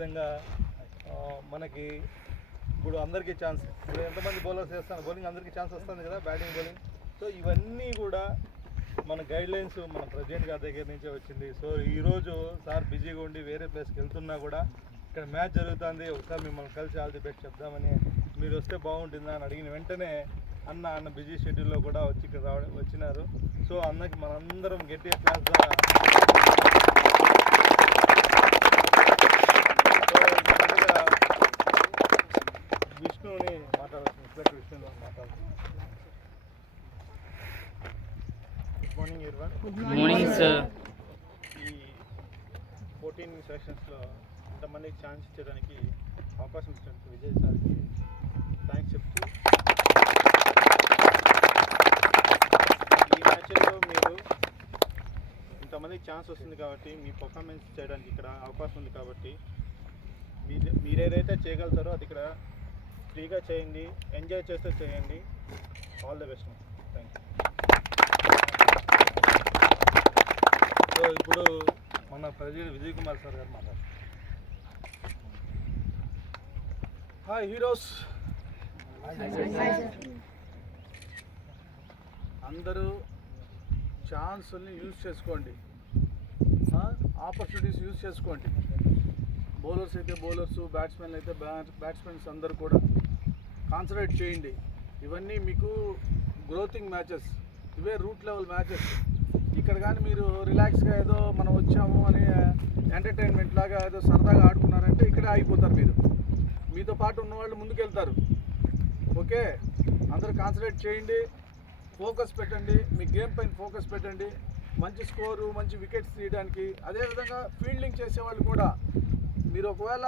అదేవిధంగా మనకి ఇప్పుడు అందరికీ ఛాన్స్, ఇప్పుడు ఎంతమంది బౌలర్స్ వేస్తాను, బౌలింగ్ అందరికీ ఛాన్స్ వస్తుంది కదా, బ్యాటింగ్ బౌలింగ్. సో ఇవన్నీ కూడా మన గైడ్లైన్స్ మన ప్రెసిడెంట్ గారి దగ్గర నుంచే వచ్చింది. సో ఈరోజు సార్ బిజీగా ఉండి వేరే ప్లేస్కి వెళ్తున్నా కూడా ఇక్కడ మ్యాచ్ జరుగుతుంది, ఒకసారి మిమ్మల్ని కలిసి ఆల్ ది బెస్ట్ చెప్దామని, మీరు వస్తే బాగుంటుందా అని అడిగిన వెంటనే అన్న బిజీ షెడ్యూల్లో కూడా వచ్చి ఇక్కడ వచ్చినారు. సో అన్నకి మనందరం గట్టి క్లాస్ ద్వారా విష్ణుని మాట్లాడుతుంది, ఇన్స్పెక్టర్ విష్ణుని మాట్లాడుతుంది. Good morning everyone. Good morning sir. ఈ 14 సెషన్స్లో ఇంతమందికి ఛాన్స్ ఇచ్చడానికి అవకాశం ఇచ్చినందుకు విజయ్ సార్కి థ్యాంక్స్ చెప్తూ, ఈ మ్యాచ్లో మీరు ఇంతమందికి ఛాన్స్ వస్తుంది కాబట్టి మీ పర్ఫార్మెన్స్ చేయడానికి ఇక్కడ అవకాశం ఉంది కాబట్టి మీరేదైతే చేయగలుగుతారో అది ఇక్కడ ఫ్రీగా చేయండి, ఎంజాయ్ చేస్తే చేయండి. All the best. Thank you. So ఇప్పుడు మన ప్రెసిడెంట్ విజయ్ కుమార్ సార్ గారు మాట్లాడారు. హాయ్ హీరోస్, అందరూ ఛాన్స్ని యూజ్ చేసుకోండి, ఆపర్చునిటీస్ యూజ్ చేసుకోండి. బౌలర్స్ అయితే బౌలర్స్, బ్యాట్స్మెన్ అయితే బ్యాట్స్మెన్స్ అందరూ కూడా కాన్సన్ట్రేట్ చేయండి. ఇవన్నీ మీకు గ్రోతింగ్ మ్యాచెస్, ఇవే రూట్ లెవెల్ మ్యాచెస్. ఇక్కడ కానీ మీరు రిలాక్స్గా ఏదో మనం వచ్చాము అని ఎంటర్టైన్మెంట్ లాగా ఏదో సరదాగా ఆడుకున్నారంటే ఇక్కడే ఆగిపోతారు. మీతో పాటు ఉన్నవాళ్ళు ముందుకెళ్తారు. ఓకే, అందరూ కాన్సన్ట్రేట్ చేయండి, ఫోకస్ పెట్టండి, మీ గేమ్ పైన ఫోకస్ పెట్టండి. మంచి స్కోరు, మంచి వికెట్స్ తీయడానికి. అదేవిధంగా ఫీల్డింగ్ చేసేవాళ్ళు కూడా మీరు ఒకవేళ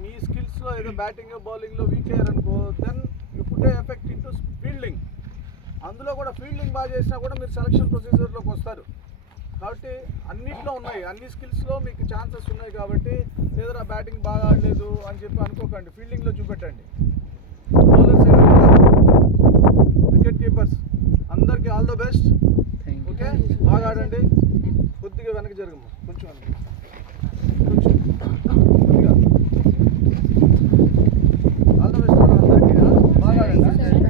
మీ స్కిల్స్లో ఏదో బ్యాటింగ్ బౌలింగ్లో వీక్ అయ్యారనుకో, then you put a effect in to fielding. అందులో కూడా ఫీల్డింగ్ బాగా చేసినా కూడా మీరు సెలక్షన్ ప్రొసీజర్లోకి వస్తారు. కాబట్టి అన్నిట్లో ఉన్నాయి, అన్ని స్కిల్స్లో మీకు ఛాన్సెస్ ఉన్నాయి. కాబట్టి లేదా బ్యాటింగ్ బాగా ఆడలేదు అని చెప్పి అనుకోకండి, ఫీల్డింగ్లో చూపెట్టండి. బౌలర్స్ వికెట్ కీపర్స్ అందరికీ ఆల్ ద బెస్ట్. ఓకే, బాగా ఆడండి. కొద్దిగా వెనక్కి జరగమ్మా, కొంచెం కొంచెం కొద్దిగా. ఆల్ ద బెస్ట్ అందరికీ, బాగా ఆడండి.